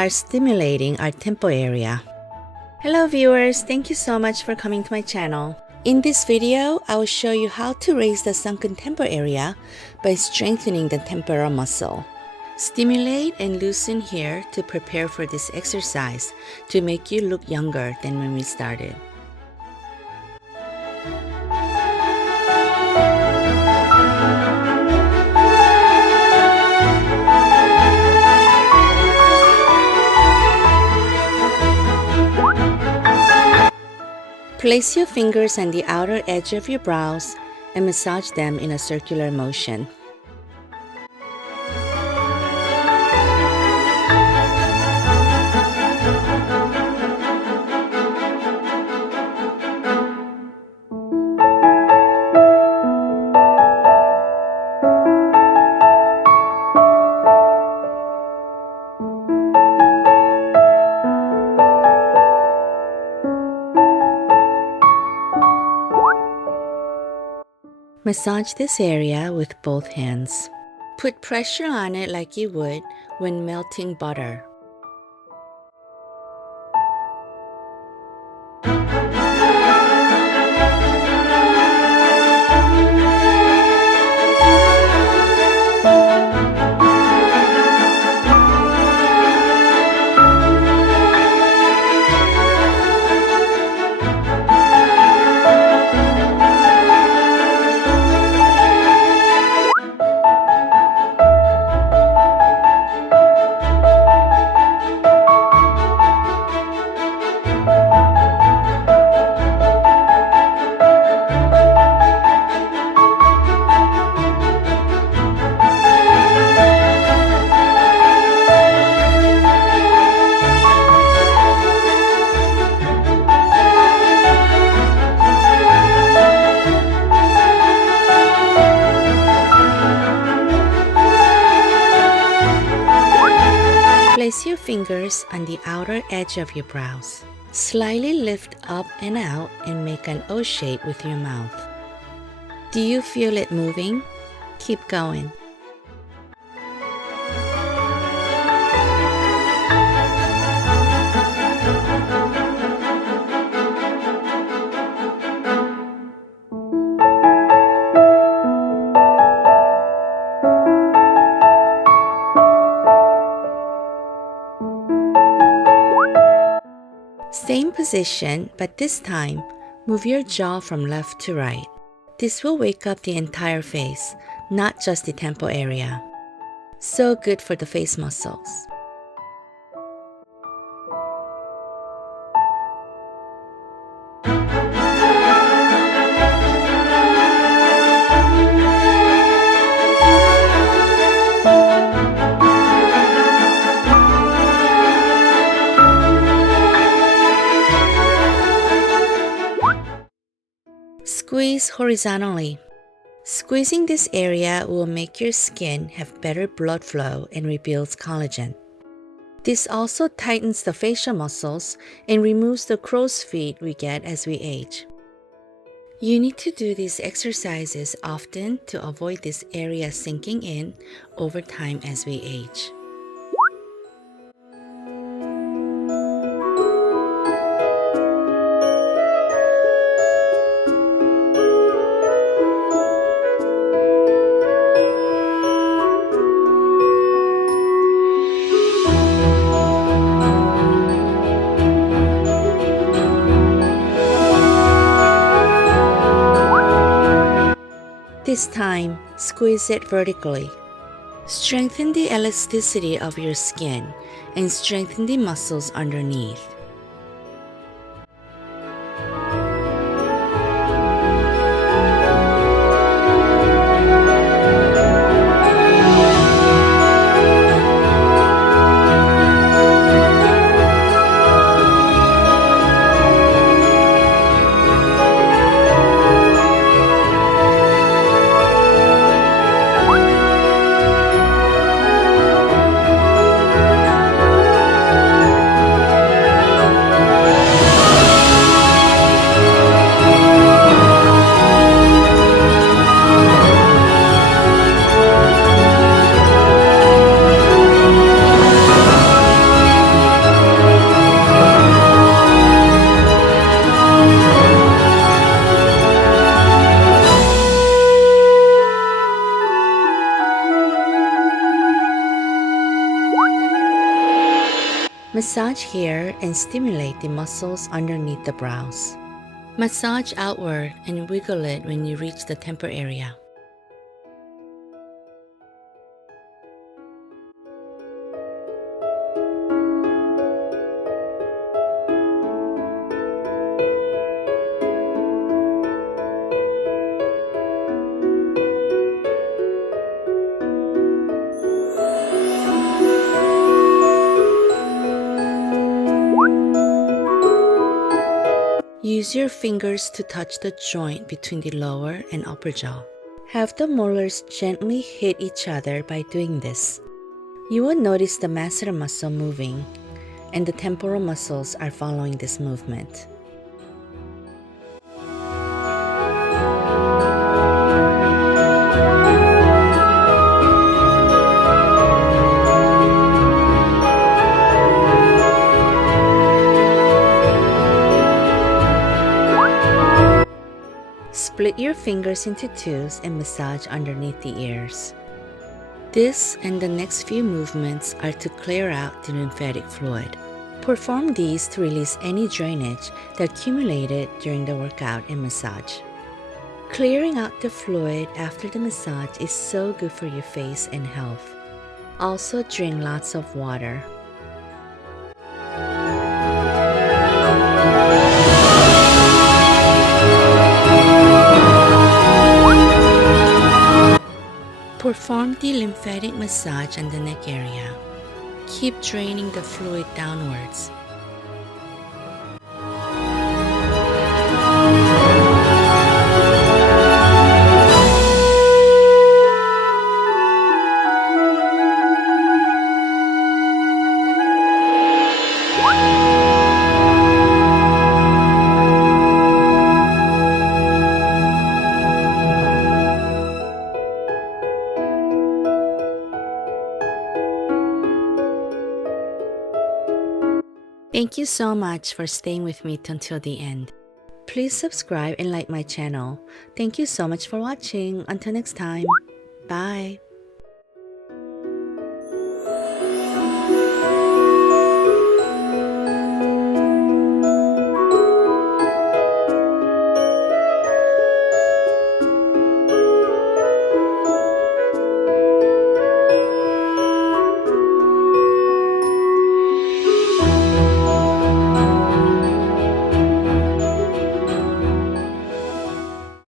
start stimulating our temple area. Hello viewers, thank you so much for coming to my channel. In this video, I will show you how to raise the sunken temple area by strengthening the temporal muscle. Stimulate and loosen here to prepare for this exercise to make you look younger than when we started. Place your fingers on the outer edge of your brows and massage them in a circular motion. Massage this area with both hands. Put pressure on it like you would when melting butter. Place your fingers on the outer edge of your brows. Slightly lift up and out and make an O shape with your mouth. Do you feel it moving? Keep going. Same position, but this time, move your jaw from left to right. This will wake up the entire face, not just the temple area. So good for the face muscles. Squeeze horizontally. Squeezing this area will make your skin have better blood flow and rebuilds collagen. This also tightens the facial muscles and removes the crow's feet we get as we age. You need to do these exercises often to avoid this area sinking in over time as we age. This time, squeeze it vertically. Strengthen the elasticity of your skin and strengthen the muscles underneath. Massage here and stimulate the muscles underneath the brows. Massage outward and wiggle it when you reach the temple area. Use your fingers to touch the joint between the lower and upper jaw. Have the molars gently hit each other by doing this. You will notice the masseter muscle moving, and the temporal muscles are following this movement. Split your fingers into twos and massage underneath the ears. This and the next few movements are to clear out the lymphatic fluid. Perform these to release any drainage that accumulated during the workout and massage. Clearing out the fluid after the massage is so good for your face and health. Also drink lots of water. Perform the lymphatic massage on the neck area. Keep draining the fluid downwards. Thank you so much for staying with me until the end. Please subscribe and like my channel. Thank you so much for watching. Until next time, bye.